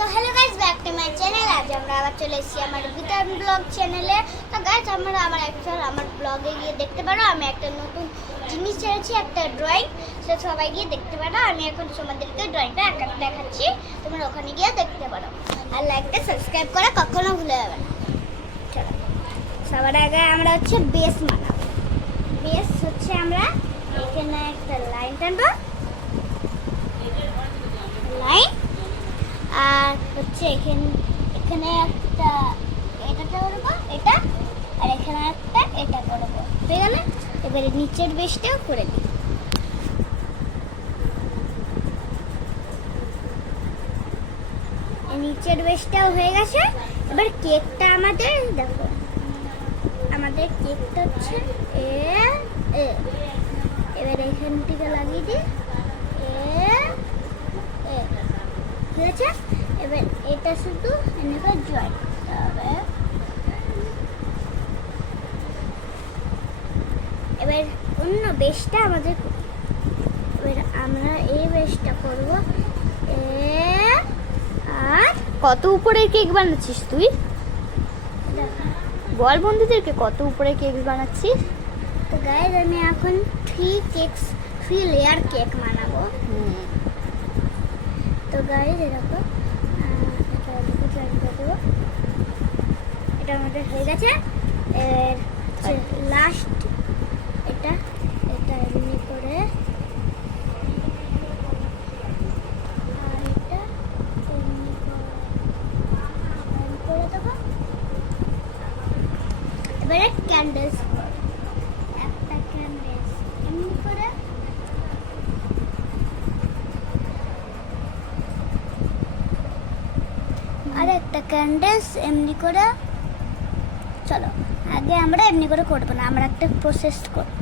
তো hello guys, back to my channel. আজ আমরা আবার চলে এসেছি আমার বিতান ব্লগ চ্যানেলে। তো গাইস, আমরা আবার আমার ব্লগে গিয়ে দেখতে পারো আমি একটা নতুন জিনিস ছেড়েছি, একটা ড্রয়িং। সে সবাই গিয়ে দেখতে পারো। আমি এখন তোমাদেরকে ড্রয়িংটা একা দেখাচ্ছি, তোমরা ওখানে গিয়ে দেখতে পারো। আর লাইকটা সাবস্ক্রাইব করা কখনো ভুলে যাবে না। চলো, সবার আগে আমরা হচ্ছে বেস বানাবো। বেস হচ্ছে আমরা এখানে একটা লাইন টানবো, লাইন। আর হচ্ছে এখানে একটা এটা করবো, এটা। আর এখানে একটা এটা করবো, হয়ে গেল। এবারে নিচের বেসটাও করে দিই। নিচের বেসটাও হয়ে গেছে। এবার কেকটা আমাদের দেখো, আমাদের কেকটা হচ্ছে এবার এখান থেকে লাগিয়ে দিই ঠিক আছে। এবার এটা শুধু এনেকে জয়েন করতে হবে। এবার অন্য বেসটা আমাদের, এবার আমরা এই বেসটা করবো। আর কত উপরে কেক বানাচ্ছিস তুই? বল বন্ধুদেরকে কত উপরে কেক বানাচ্ছিস। তো গাইস, আমি এখন 3 লেয়ার কেক বানাবো। তো গাইস, এরকম এটা আমাদের হয়ে গেছে। লাস্ট এটা এমনি করে, আর এটা এমনি করে দেবো। এবারে ক্যান্ডেলস, একটা ক্যান্ডেলস এমনি করে, আর একটা ক্যান্ডেলস এমনি করে। চলো, আগে আমরা এমনি করে করবো না, আমরা একটা প্রসেস করব।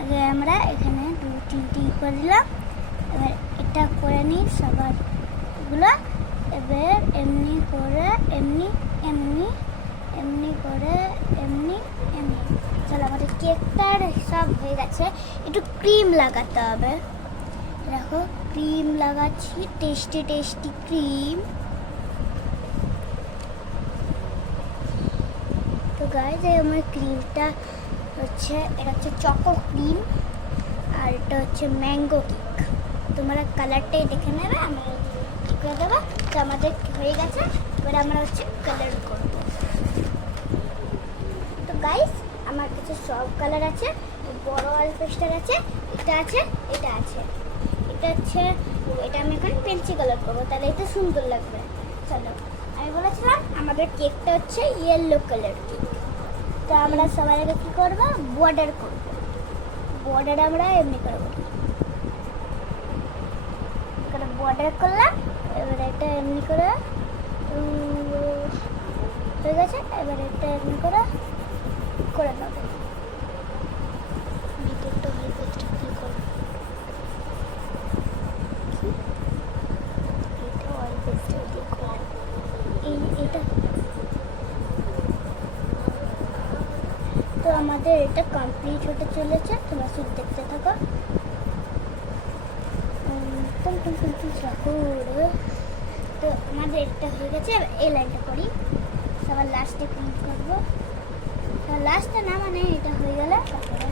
আগে আমরা এখানে 2-3টি করে দিলাম। এবার এটা করে নিই সবারগুলো। এবার এমনি করে এমনি করে এমনি। চলো, আমাদের কেকটার সব হয়ে গেছে। একটু ক্রিম লাগাতে হবে। দেখো, ক্রিম লাগাচ্ছি, টেস্টি ক্রিম। তো গাইস, আমার ক্রিমটা হচ্ছে, এটা হচ্ছে চকো ক্রিম, আর এটা হচ্ছে ম্যাঙ্গো কেক। তোমরা কালারটাই দেখে নেবে, আমি করে দেবো। তো আমাদের হয়ে গেছে। এবার আমরা হচ্ছে কালার করব। তো গাইস, আমার কাছে সব কালার আছে। বড় অল্পেস্টার আছে, এটা আছে, এটা আছে। এটা আমি এখন পেন্সিল কালার করবো, তাহলে এটা সুন্দর লাগবে। চলো, আমি বলেছিলাম আমাদের কেকটা হচ্ছে ইয়েলো কালার কেক। তো আমরা সবাই আগে কী করবো, বর্ডার করবো। বর্ডার আমরা এমনি করবো, এখানে বর্ডার করলাম। এবার এটা এমনি করে হয়ে গেছে। এবার এটা এমনি করে নেবো। ভিতরটা হয়ে গেছে, কী করবো, এটা অল্পেস্টার দিয়ে করবো। এটা তো আমাদের এটা কমপ্লিট হতে চলেছে। তোমরা শুধু দেখতে থাকো। তো আমাদের এটা হয়ে গেছে। এই লাইনটা করি, সবার লাস্টে প্রিন্ট করবো। লাস্টটা না, মানে এটা হয়ে গেলে তারপরে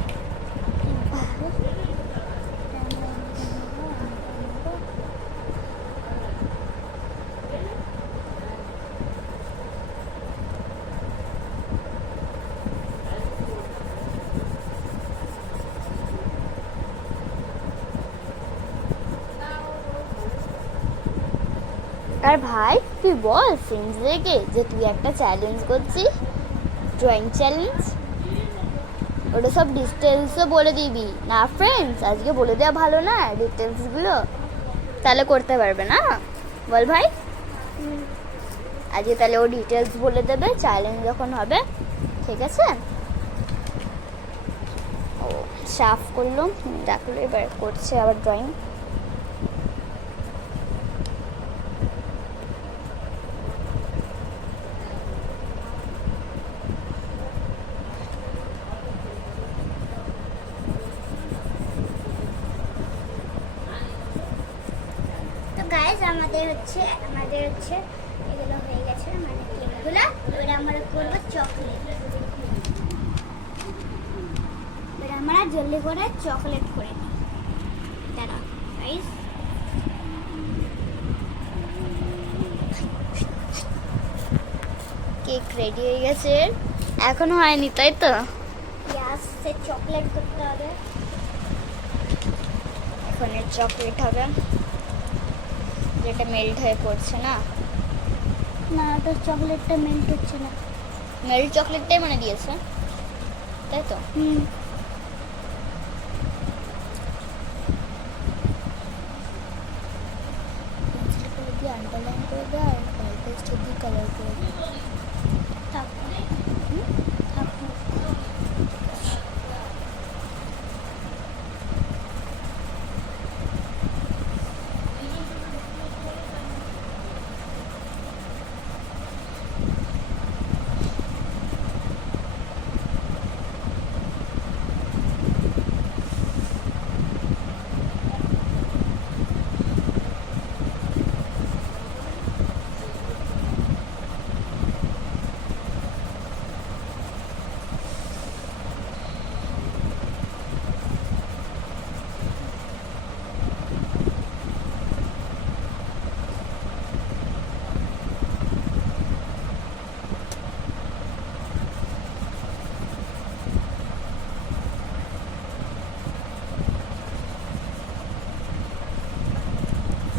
আর ভাই, তুই বল ফ্রেন্ডসদেরকে যে তুই একটা চ্যালেঞ্জ করছিস, ড্রয়িং চ্যালেঞ্জ। ওটা সব ডিটেলসও বলে দিবি না ফ্রেন্ডস, আজকে বলে দেওয়া ভালো না ডিটেলসগুলো, তাহলে করতে পারবে না। বল ভাই, আজকে তাহলে ও ডিটেলস বলে দেবে চ্যালেঞ্জ যখন হবে, ঠিক আছে। ও সাফ করলো, দেখলো, এবার করছে আবার ড্রয়িং। গাইস, আমাদের আমাদের হচ্ছে এগুলো হয়ে গেছে মানে কেকগুলো। এবারে আমরা করবো চকলেট। এবারে আমরা জলদি করে চকলেট করে নিই। দাঁড়া গাইস, কেক রেডি হয়ে গেছে, এখনো হয়নি তাই তো? সে চকলেট করতে হবে। এখন চকলেট হবে, যেটা মেল্ট হয়ে পড়ছে না। না, তো চকলেটটা মেল্ট হচ্ছে না। মেল্ট চকলেটটাই মানে দিয়েছে তাই তো? হুম, পেন্সিল করে দিয়ে আন্ডারলাইন করে দেয় আর কালার পেস্ট দিয়ে কালার করে দেয়। তারপর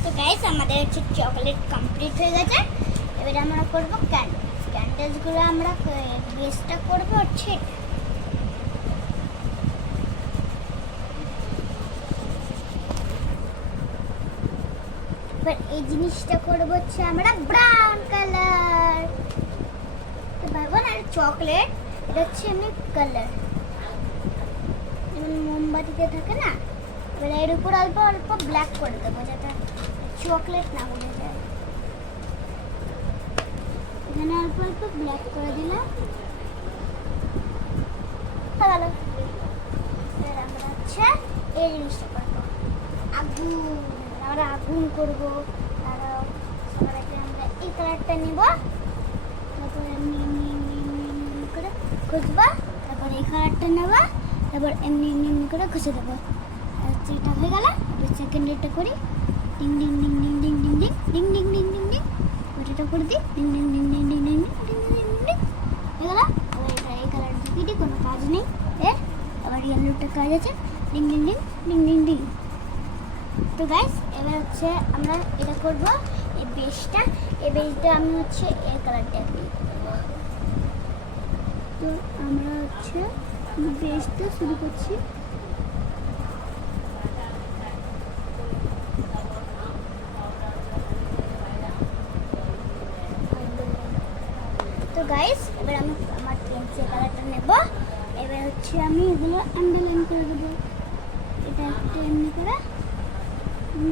তো গাইস, আমাদের হচ্ছে চকলেট কমপ্লিট হয়ে গেছে। এবারে আমরা করব ক্যান্ডেলস। ক্যান্ডেলসগুলো আমরা বেসটা করবো হচ্ছে এবার এই জিনিসটা করবো হচ্ছে আমরা ব্রাউন কালার। তো ভাবো না চকলেট, এটা হচ্ছে এমনি কালার, যেমন মোমবাতিতে থাকে না। এবার এর উপর অল্প অল্প ব্ল্যাক করে দেবো যাতে চকলেট না উড়ে যায়। এখানে অল্প অল্প ব্ল্যাক করে দিলাম। ভালো। এবার আমরা হচ্ছে এই জিনিসটা করবো আগুন। আমরা আগুন করবো। আর সবার আগে আমরা এই কালারটা নিব, তারপর এমনি এমনি এমনি এমনি এমনি করে খুঁজবো, তারপর এই কালারটা নেবো, তারপর এমনি এমনি এমনি করে ঘষে দেবো। এটা হয়ে গেল। এবার সেকেন্ডেরটা করি, ডিং ডিং ডিং ডিং ডিং ডিং ডিং ডিং ডিং ডিং ডিং ডিং। ওইটা করে দিই, ডিং ডিং ডিং ডিং ডিং ডিং ডিং ডিং ডিং ডিং হয়ে গেল। এবার এটা এই কালার ঢুকিয়ে দিই, কোনো কাজ নেই এর। আবার ইয়েলোটা কাজ আছে, ডিং ডিং ডিং ডিং ডিং ডিং। তো গাইস, এবার হচ্ছে আমরা এটা করব এই বেসটা। এই বেসটা আমি হচ্ছে এই কালারটা দিই। তো আমরা হচ্ছে বেসটা শুরু করছি। তো গাইস, এবার আমি আমার পেন্সিল কালারটা নেব। এবার হচ্ছে আমি এগুলো আন্ডারলাইন করে দেবো। এটা একটা এমনি করে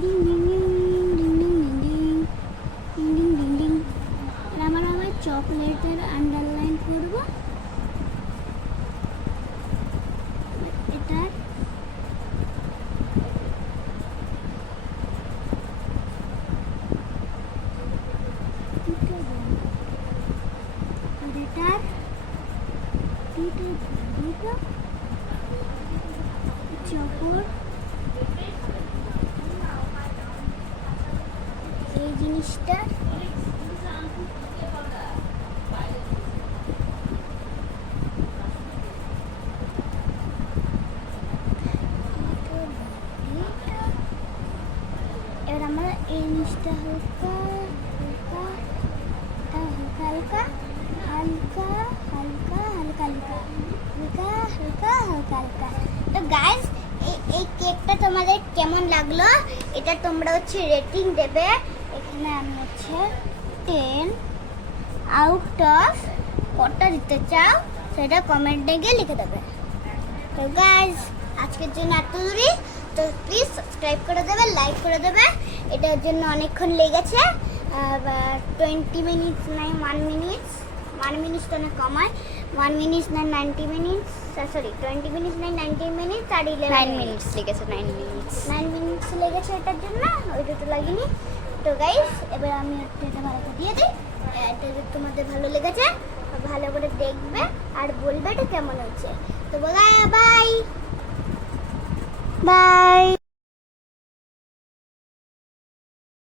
ডিং ডিং ডিং ডিং ডিং ডিং ডিং ডিং ডিং ডিং ডিং। আর আমার চকলেটের আন্ডারলাইন করব। এটা এটার দুটো চকর এই জিনিসটা এবার আমরা এই জিনিসটা হালকা হালকা হালকা হালকা হালকা হালকা হালকা হালকা হালকা হালকা। তো গাইস, এই কেকটা তোমাদের কেমন লাগলো এটা তোমরা হচ্ছে রেটিং দেবে। এখানে আমি হচ্ছে 10 আউট অফ কতটা দিতে চাও সেটা কমেন্টে গিয়ে লিখে দেবে। তো গাইস, আজকের জন্য এত দূরই। তো প্লিজ সাবস্ক্রাইব করে দেবে, লাইক করে দেবে। এটার জন্য অনেকক্ষণ লেগেছে, 20 মিনিটস নাই 1 মিনিটস। 1 মিনিটস তো না কমায়, 1 মিনিটস না 90 মিনিটস, সরি 20 মিনিটস নাই 90 মিনিটস আর 9 মিনিটস লেগেছে, 9 মিনিটস। 9 মিনিটস লেগেছে এটার জন্য, ওইটা তো লাগেনি। তো গাইস এবার আমি এটা ভালো করে দিয়ে দিই। এটা যদি তোমাদের ভালো লেগেছে ভালো করে দেখবে আর বলবে এটা কেমন হচ্ছে। তো বাই বাই।